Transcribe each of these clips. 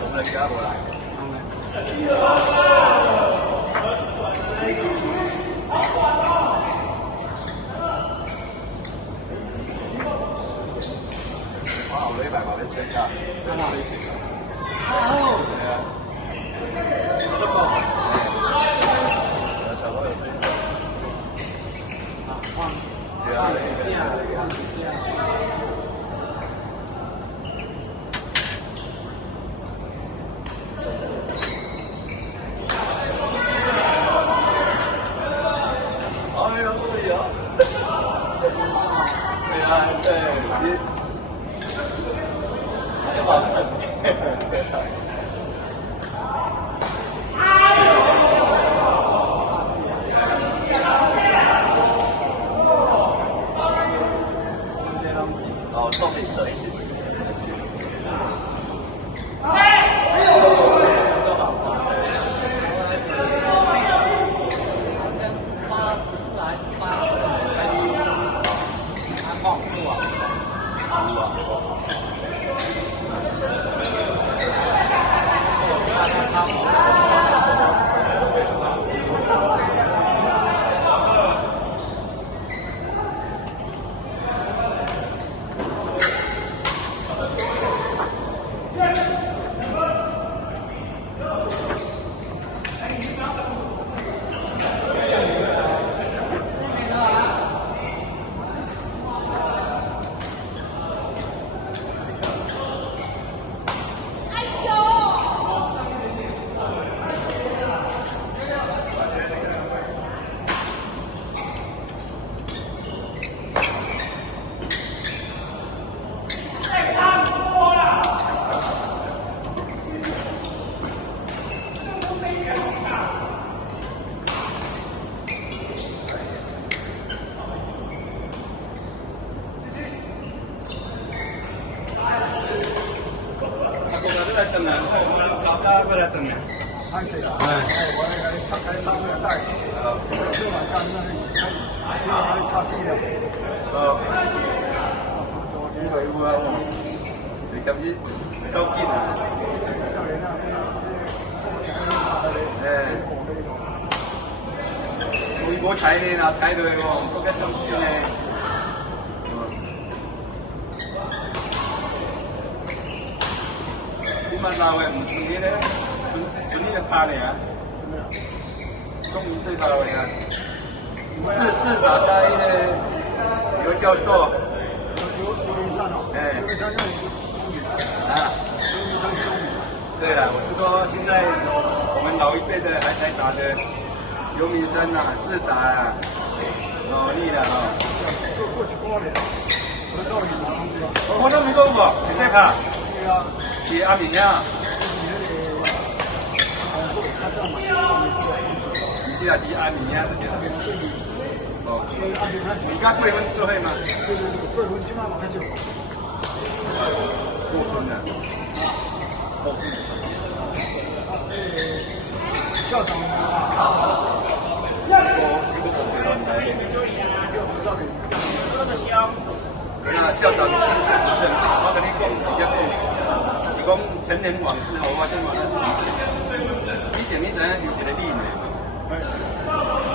我们加过来。好，100把它切下。好。哦，送你等一下。来等啊，炒家过来等啊。睇死啦！我哋喺出差嘅帶，燒埋間啦，喺叉絲啦。你嚟喎，你今日收堅啊？如果睇你啦，睇到喎，嗰個收絲咧。點解鬧人唔順啲咧？順啲就怕你啊！中午最怕你啊！自打在刘教授。哎。啊。对了，我是说现在我们老一辈的还在打的刘明生啊，自打啊，努力了啊。我都没讲过，你再看。是阿明呀，你是啊，是阿明呀，是这样。哦，你家贵婚做伙吗？贵婚今晚马上就过生了，过生。校长那校长的薪水不正，我跟你讲，直接讲。讲陈年往事，我发现嘛，以前你知影有一个丽美嘛？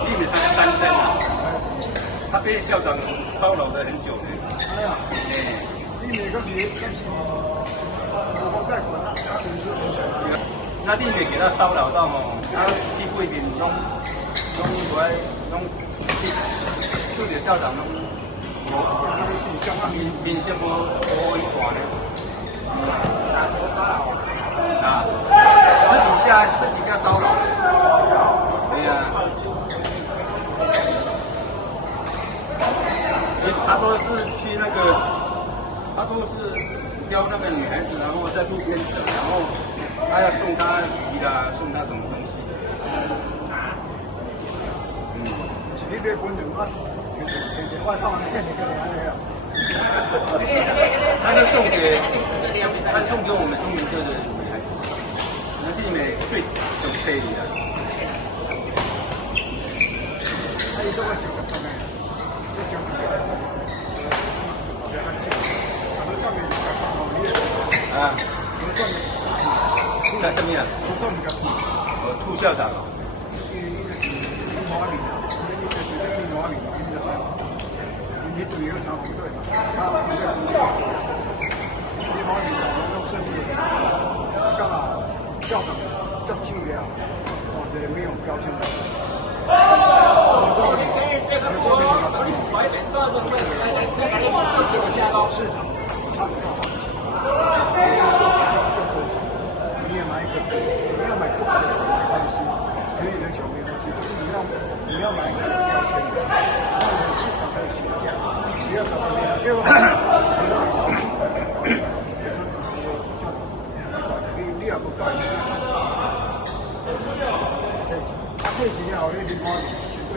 丽美她是单身啊，她被校长骚扰了很久呢。哎呀，丽美那丽美给她骚扰到哦，她屁股面弄就连校长面色无一大呢。啊，私底下骚扰，对呀、他都是去那个，他都是挑那个女孩子，然后在路边等，然后他要送她礼啦，送她什么东西。你别滚人啊！外套呢？他就送给我们中民队的女孩子，那丽美最有魅力的。他一说我就啊，那什么呀？兔校长哦。你队友常红队嘛，他们在红队，你好，你用胜利，干嘛？校长这久了，我觉得没有标签的。这个加高市场，他不要你也买一个，你要买不好的球没关系，可以的球没关系，就是你要买一个标签的，市场还有询价，不要搞到那样，因为你也不搞，他退钱也好，那地方绝对。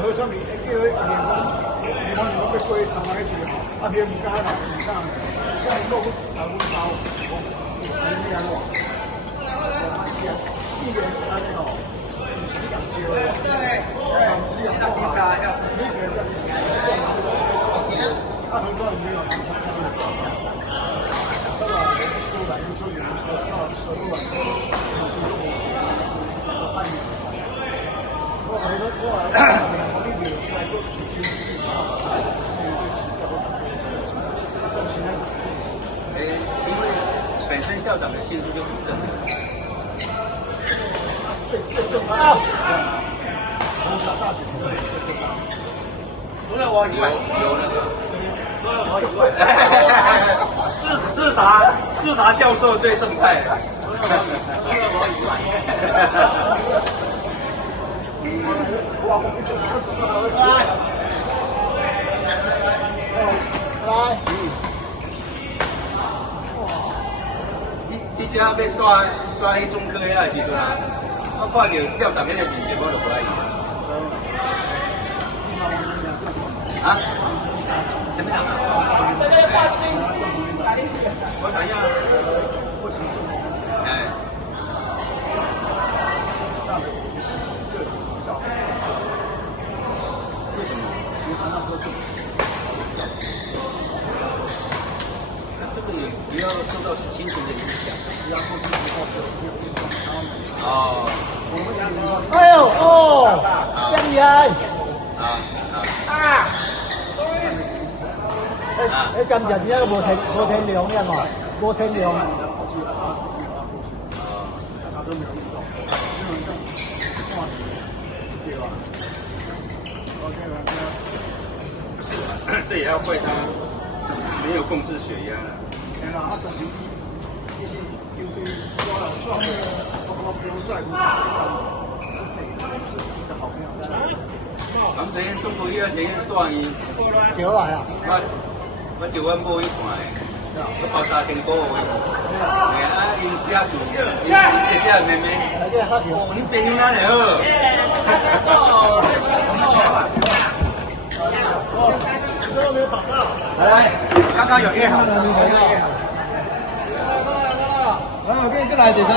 和尚你叫联盟被归长来住，啊别唔加啦，唔加，现在都台湾包，我你安怎？一个人是安尼吼，唔是你人招的，唔是你人包下，你个人算拿不出来，啊和尚没有，当然收来就收，有人收，到收入来，半年。因为本身校长的薪资就很正的，最正啊！从小大学除了我以外，有那个，除了我以外，自达教授最正派，除了我以外。哇！我不走，来，来，你只要要刷迄中科遐的时阵啊，我看到校长迄个面前，我就不爱伊。啊？什么呀？我知影。哎。为什么？因为他那时候就，那这个也不要受到心情的影响。哦。哎呦哦，真厉害！今日點解冇停量嘅嘛？冇停量。这也要怪他没有控制血压了。咱这些中国医学院大医，叫来啊！我1万买一罐的，我包3000块的。哎啊，因家属，因姐姐妹妹，哦，你朋友哪里好？来，刚刚有约好。我跟你进来点。